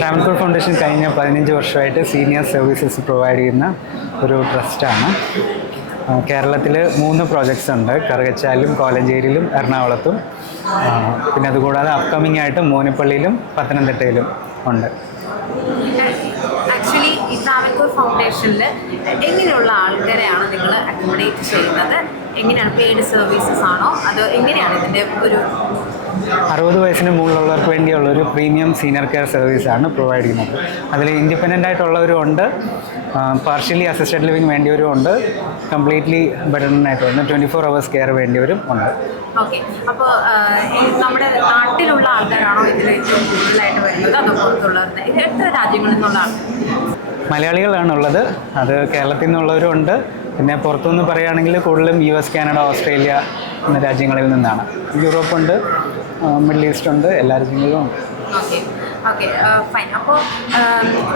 Travancore foundation കഴിഞ്ഞ 15 വർഷമായിട്ട് senior services provide ചെയ്യുന്ന ഒരു ട്രസ്റ്റാണ്. കേരളത്തിൽ 3 പ്രോജക്ട്സ് ഉണ്ട്, കറുകച്ചാലിലും കോലഞ്ചേരിയിലും എറണാകുളത്തും. പിന്നെ അതുകൂടാതെ അപ്കമിംഗ് ആയിട്ട് മോനിപ്പള്ളിയിലും പത്തനംതിട്ടയിലും ഉണ്ട്. ആക്ച്വലി ഈ ട്രാവൻകൂർ ഫൗണ്ടേഷനിൽ എങ്ങനെയുള്ള ആൾക്കാരെയാണ് നിങ്ങൾ അക്കോമഡേറ്റ് ചെയ്യുന്നത്? എങ്ങനെയാണ് പെയ്ഡ് സർവീസസ് ആണോ അതോ എങ്ങനെയാണ് ഇതിൻ്റെ ഒരു 60 വയസ്സിന് മുകളിലുള്ളവർക്ക് വേണ്ടിയുള്ളൊരു പ്രീമിയം സീനിയർ കെയർ സർവീസാണ് പ്രൊവൈഡ് ചെയ്യുന്നത്. അതിൽ ഇൻഡിപെൻഡൻ്റ് ആയിട്ടുള്ളവരും ഉണ്ട്, പാർഷ്യലി അസിസ്റ്റഡ് ലിവിങ് വേണ്ടിയവരും ഉണ്ട്, കംപ്ലീറ്റ്ലി ബെഡനായിട്ടുള്ള 24 hours കെയർ വേണ്ടിയവരും ഉണ്ട്. ഓക്കെ, അപ്പോൾ നമ്മുടെ നാട്ടിലുള്ള ആൾക്കാരാണോ ഇതിൽ ഏറ്റവും കൂടുതലായിട്ട് വരുന്നത് അതോ പുറത്തുള്ളത്? എത്ര രാജ്യങ്ങളിൽ നിന്നുള്ള ആൾക്കാർ? മലയാളികളാണുള്ളത്. അത് കേരളത്തിൽ നിന്നുള്ളവരും ഉണ്ട്. പിന്നെ പുറത്തുനിന്ന് പറയുകയാണെങ്കിൽ കൂടുതലും US, കാനഡ, ഓസ്ട്രേലിയ എന്ന രാജ്യങ്ങളിൽ നിന്നാണ്. യൂറോപ്പുണ്ട്, മിഡിൽ ഈസ്റ്റ് ഉണ്ട്, എല്ലാ രാജ്യങ്ങളിലും ഉണ്ട്. Okay fine. അപ്പോൾ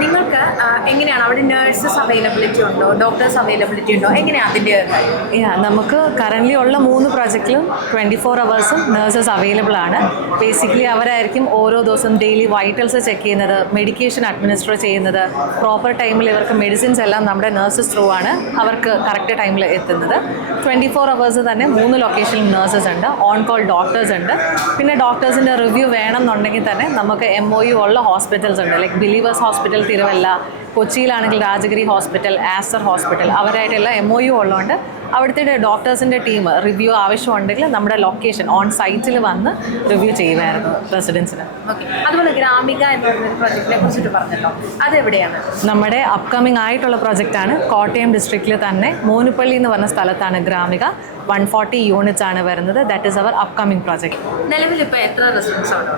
നിങ്ങൾക്ക് എങ്ങനെയാണ് അവിടെ നേഴ്സസ് അവൈലബിലിറ്റി ഉണ്ടോ, ഡോക്ടേഴ്സ് അവൈലബിലിറ്റി ഉണ്ടോ, എങ്ങനെയാണ് അതിൻ്റെ കാര്യം? നമുക്ക് കറൻ്റ്ലി ഉള്ള 3 പ്രോജക്റ്റിലും 24 hours നേഴ്സസ് അവൈലബിൾ ആണ്. ബേസിക്കലി അവരായിരിക്കും ഓരോ ദിവസം ഡെയിലി വൈറ്റൽസ് ചെക്ക് ചെയ്യുന്നത്, മെഡിക്കേഷൻ അഡ്മിനിസ്റ്റർ ചെയ്യുന്നത്, പ്രോപ്പർ ടൈമിൽ ഇവർക്ക് മെഡിസിൻസ് എല്ലാം നമ്മുടെ നേഴ്സസ് ത്രൂ ആണ് അവർക്ക് കറക്റ്റ് ടൈമിൽ എത്തുന്നത്. 24 hours തന്നെ 3 ലൊക്കേഷനിൽ നേഴ്സസ് ഉണ്ട്, ഓൺ കോൾ ഡോക്ടേഴ്സ് ഉണ്ട്. പിന്നെ ഡോക്ടേഴ്സിൻ്റെ റിവ്യൂ വേണമെന്നുണ്ടെങ്കിൽ തന്നെ നമുക്ക് MOU ഉള്ള ഹോസ്പിറ്റൽസ് ഉണ്ട്. ലൈക്ക് ബിലീവേഴ്സ് ഹോസ്പിറ്റൽ തിരുവല്ല, കൊച്ചിയിലാണെങ്കിൽ രാജഗിരി ഹോസ്പിറ്റൽ, ആസ്റ്റർ ഹോസ്പിറ്റൽ, അവരായിട്ടുള്ള MOU ഉള്ളതുകൊണ്ട് അവിടുത്തെ ഡോക്ടേഴ്സിൻ്റെ ടീം റിവ്യൂ ആവശ്യമുണ്ടെങ്കിൽ നമ്മുടെ ലൊക്കേഷൻ ഓൺ സൈറ്റിൽ വന്ന് റിവ്യൂ ചെയ്യുമായിരുന്നു റെസിഡൻസിന്. ഓക്കെ, അതുപോലെ ഗ്രാമിക എന്ന് പറഞ്ഞൊരു പ്രോജക്റ്റിനെ കുറിച്ചിട്ട് പറഞ്ഞല്ലോ, അതെവിടെയാണ്? നമ്മുടെ അപ്കമിങ് ആയിട്ടുള്ള പ്രോജക്റ്റാണ്. കോട്ടയം ഡിസ്ട്രിക്റ്റിൽ തന്നെ മോനിപ്പള്ളി എന്ന് പറഞ്ഞ സ്ഥലത്താണ് ഗ്രാമിക. 140 units ആണ് വരുന്നത്. That is our upcoming project. നിലവിലിപ്പോൾ എത്ര റെസിഡൻസ് ഉണ്ട്?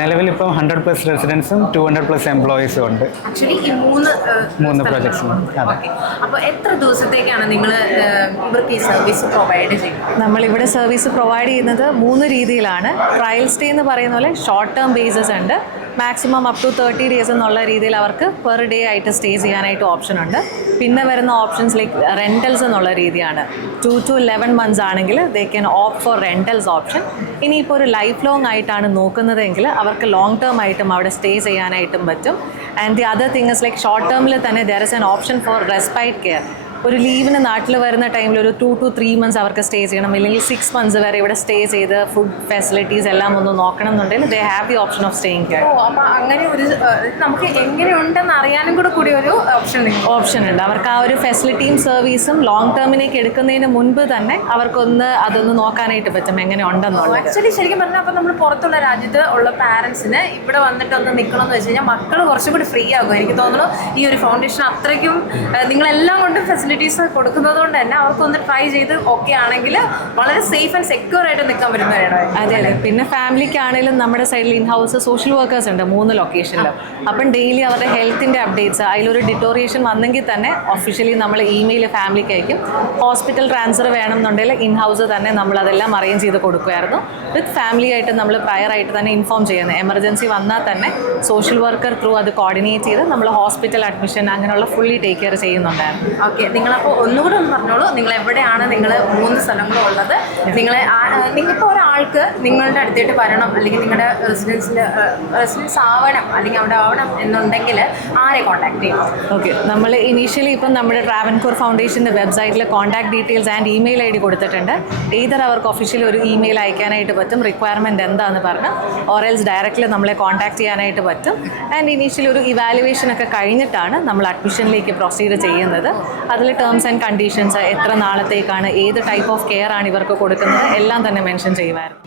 നിലവിലിപ്പം 100+ റെസിഡൻസും 200+ എംപ്ലോയീസും ഉണ്ട്. ആക്ച്വലി ഈ 3 പ്രോജക്ട്സും. അപ്പോൾ എത്ര ദിവസത്തേക്കാണ് നിങ്ങൾ ഇവർക്ക് ഈ സർവീസ് പ്രൊവൈഡ് ചെയ്യുന്നത്? നമ്മളിവിടെ സർവീസ് പ്രൊവൈഡ് ചെയ്യുന്നത് 3 രീതിയിലാണ്. ട്രയൽ സ്റ്റേ എന്ന് പറയുന്ന പോലെ ഷോർട്ട് ടേം ബേസിസ് ഉണ്ട്. മാക്സിമം അപ് ടു 30 days എന്നുള്ള രീതിയിൽ അവർക്ക് പെർ ഡേ ആയിട്ട് സ്റ്റേ ചെയ്യാനായിട്ട് ഓപ്ഷൻ ഉണ്ട്. പിന്നെ വരുന്ന ഓപ്ഷൻസ് ലൈക്ക് റെൻറ്റൽസ് എന്നുള്ള രീതിയാണ്. 2 to 11 months ആണെങ്കിൽ they can opt for rentals option. ഇനിയിപ്പോൾ ഒരു ലൈഫ് ലോങ് ആയിട്ടാണ് നോക്കുന്നതെങ്കിൽ അവർക്ക് ലോങ് ടേം ആയിട്ടും അവിടെ സ്റ്റേ ചെയ്യാനായിട്ടും പറ്റും. And the other thing is like short ടേമിൽ തന്നെ there is an option for respite care. ഒരു ലീവിന് നാട്ടിൽ വരുന്ന ടൈമിൽ ഒരു 2 to 3 months അവർക്ക് സ്റ്റേ ചെയ്യണം, ഇല്ലെങ്കിൽ 6 months വരെ ഇവിടെ സ്റ്റേ ചെയ്ത് ഫുഡ് ഫെസിലിറ്റീസ് എല്ലാം ഒന്ന് നോക്കണം എന്നുണ്ടെങ്കിൽ they have the option of staying here. അപ്പോൾ അങ്ങനെ ഒരു നമുക്ക് എങ്ങനെയുണ്ടെന്ന് അറിയാനും കൂടി ഒരു ഓപ്ഷൻ ഉണ്ട്. അവർക്ക് ആ ഒരു ഫെസിലിറ്റിയും സർവീസും ലോങ് ടേമിലേക്ക് എടുക്കുന്നതിന് മുൻപ് തന്നെ അതൊന്ന് നോക്കാനായിട്ട് പറ്റും എങ്ങനെ ഉണ്ടെന്നുള്ളത്. ആക്ച്വലി ശരിക്കും പറഞ്ഞാൽ അപ്പോൾ നമ്മൾ പുറത്തുള്ള രാജ്യത്ത് ഉള്ള പാരൻസിന് ഇവിടെ വന്നിട്ടൊന്ന് നിൽക്കണം എന്ന് വെച്ച് കഴിഞ്ഞാൽ മക്കൾ കുറച്ചും കൂടി ഫ്രീ ആകും. എനിക്ക് തോന്നുന്നു ഈ ഒരു ഫൗണ്ടേഷൻ അത്രയ്ക്കും നിങ്ങളെല്ലാം കൊണ്ട് ഫെസിലിറ്റീസ് കൊടുക്കുന്നത് കൊണ്ട് തന്നെ അവർക്കൊന്ന് ട്രൈ ചെയ്ത് ഓക്കെ ആണെങ്കിൽ വളരെ സേഫ് ആൻഡ് സെക്യൂർ ആയിട്ട് നിൽക്കാൻ പറ്റുന്നവരാണ്. അതെ അതെ. പിന്നെ ഫാമിലിക്കാണെങ്കിലും നമ്മുടെ സൈഡിൽ ഇൻ ഹൗസ് സോഷ്യൽ വർക്കേഴ്സ് ഉണ്ട് 3 ലൊക്കേഷനിലും. അപ്പം ഡെയിലി അവരുടെ ഹെൽത്തിൻ്റെ അപ്ഡേറ്റ്സ്, അതിലൊരു ഡിറ്റോറിയേഷൻ വന്നെങ്കിൽ തന്നെ ഒഫീഷ്യലി നമ്മൾ ഇമെയിൽ ഫാമിലിക്ക് അയക്കും. ഹോസ്പിറ്റൽ ട്രാൻസ്ഫർ വേണമെന്നുണ്ടെങ്കിൽ ഇൻ ഹൗസ് തന്നെ നമ്മൾ അതെല്ലാം അറേഞ്ച് ചെയ്ത് കൊടുക്കുമായിരുന്നു. വിത്ത് ഫാമിലി ആയിട്ട് നമ്മൾ പ്രയർ ആയിട്ട് തന്നെ ഇൻഫോം ചെയ്യുന്നത്. എമർജൻസി വന്നാൽ തന്നെ സോഷ്യൽ വർക്കർ ത്രൂ അത് കോർഡിനേറ്റ് ചെയ്ത് നമ്മൾ ഹോസ്പിറ്റൽ അഡ്മിഷൻ അങ്ങനെയുള്ള ഫുള്ളി ടേക്ക് കെയർ ചെയ്യുന്നുണ്ടായിരുന്നു. ഓക്കെ, നിങ്ങളപ്പോൾ ഒന്നുകൂടെ ഒന്ന് പറഞ്ഞോളൂ, നിങ്ങൾ എവിടെയാണ് നിങ്ങൾ 3 സ്ഥലങ്ങളും ഉള്ളത്? നിങ്ങളിപ്പോൾ ഒരാൾക്ക് നിങ്ങളുടെ അടുത്തേട്ട് വരണം അല്ലെങ്കിൽ നിങ്ങളുടെ റെസിഡൻസ് ആവണം അല്ലെങ്കിൽ അവിടെ ആവണം എന്നുണ്ടെങ്കിൽ ആരെ കോൺടാക്ട് ചെയ്യണം? ഓക്കെ, നമ്മൾ ഇനീഷ്യലി ഇപ്പം നമ്മുടെ ട്രാവൻകൂർ ഫൗണ്ടേഷൻ്റെ വെബ്സൈറ്റിൽ contact details and email ID കൊടുത്തിട്ടുണ്ട്. ഏതർ അവർക്ക് ഒഫീഷ്യലി ഒരു ഇമെയിൽ അയക്കാനായിട്ട് പറ്റും, റിക്വയർമെൻറ്റ് എന്താണെന്ന് പറഞ്ഞ്, ഓർ എൽസ് ഡയറക്റ്റ്ലി നമ്മളെ കോൺടാക്ട് ചെയ്യാനായിട്ട് പറ്റും. ആൻഡ് ഇനീഷ്യലി ഒരു ഇവാലുവേഷൻ ഒക്കെ കഴിഞ്ഞിട്ടാണ് നമ്മൾ അഡ്മിഷനിലേക്ക് പ്രൊസീഡ് ചെയ്യുന്നത്. അതിൽ ടേംസ് ആൻഡ് കണ്ടീഷൻസ്, എത്ര നാളത്തേക്കാണ്, ഏത് ടൈപ്പ് ഓഫ് കെയർ ആണ് ഇവർക്ക് കൊടുക്കുന്നത് എല്ലാം തന്നെ മെൻഷൻ ചെയ്യുമായിരുന്നു.